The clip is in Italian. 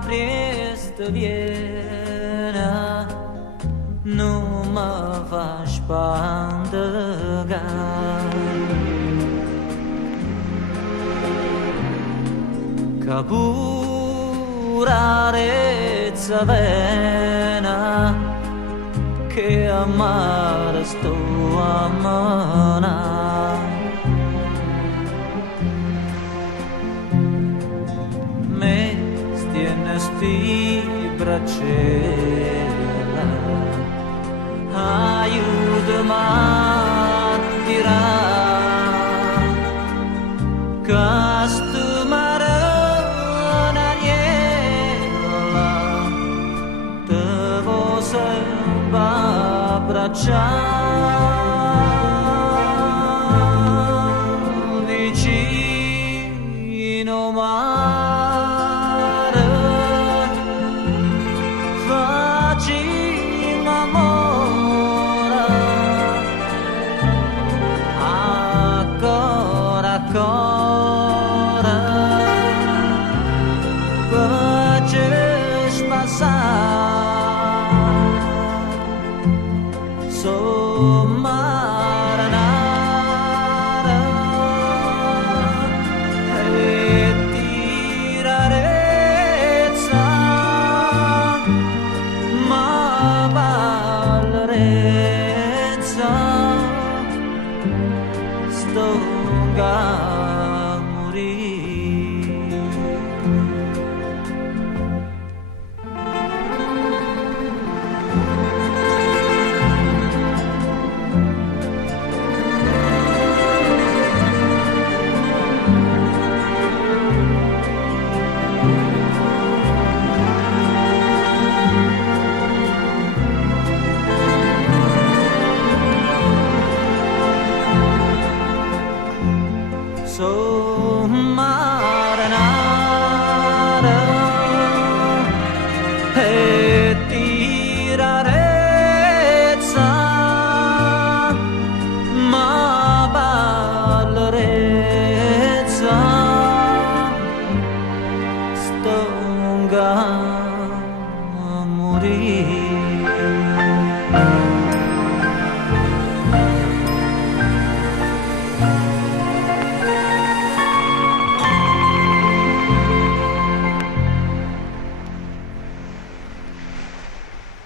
Priest Viena non mi fa spandegare. Che pura rezza vena che amare sto a manare. Sti braccella aiutami a tirare questo mare nariella devo sempre abbracciare vicino mare. Ancora faceți passare sommaranara e tirarezza ma valrezza stonga sommaranara e tirarezza ma valrezza stonga a morire.